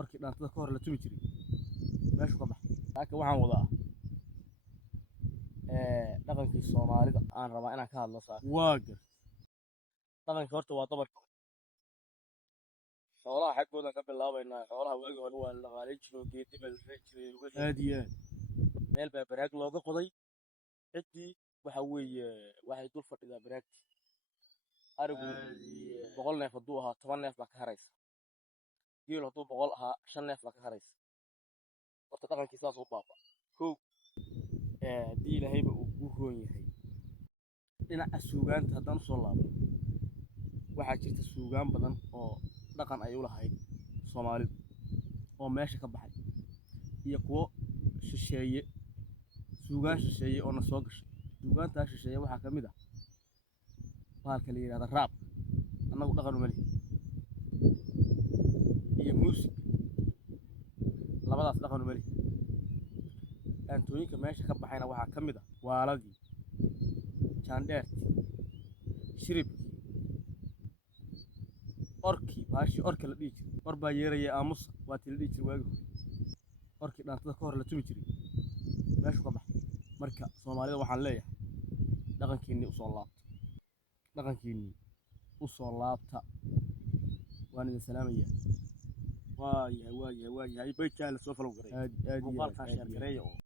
orkii dhaantada ka hor la tumi jiray meeshu ka baxay laakiin waxaan wadaa dhaqankii Soomaalida aan rabaa inaan ka hadlo saa waagar dhaqanka horta waa dabar xoolaha xaggooda ka bilaabaynaa xoolaha waagi hore waa la dhaqaalay jiray geedi bal jiray uga aad iyo aad meel baa baraag looga qoday cidii waxa weeye waxay dul fadhidaa baraagti arigu 100 neef hadduu ahaa 10 neef baa ka haraysa geel hadduu 100 ahaa 5 neef baa ka haraysa horta dhaqankii saas u baaba kow haddii ilaahayba uu ku roon yahay dhinaca suugaanta haddaan usoo laabo waxaa jirta suugaan badan oo dhaqan ay u lahayd Soomaalidu oo meesha ka baxay iyo kuwo shisheeye suugaan shisheeye oo na soo gashay suugaantaas shisheeye waxaa ka mid ah bahalka la yidhaahdo raab annagu dhaqan uma lihin iyo muusig labadaas dhaqan uma lihin dhaantooyinka meesha ka baxayna waxaa ka mid ah waaladii jaandheertii shiribkii orkii baashii orka la dhihi jiray or baa yeeraya aamusa waa tii la dhihi jiray waagi hore orkii dhaantada ka hor la tumi jiray meeshu ka baxay marka Soomaalida waxaan leeyahay dhaqankiinni u soo laabta waan idin salaamayaa waayahay bayjaa la soo falow garay aad iyo aad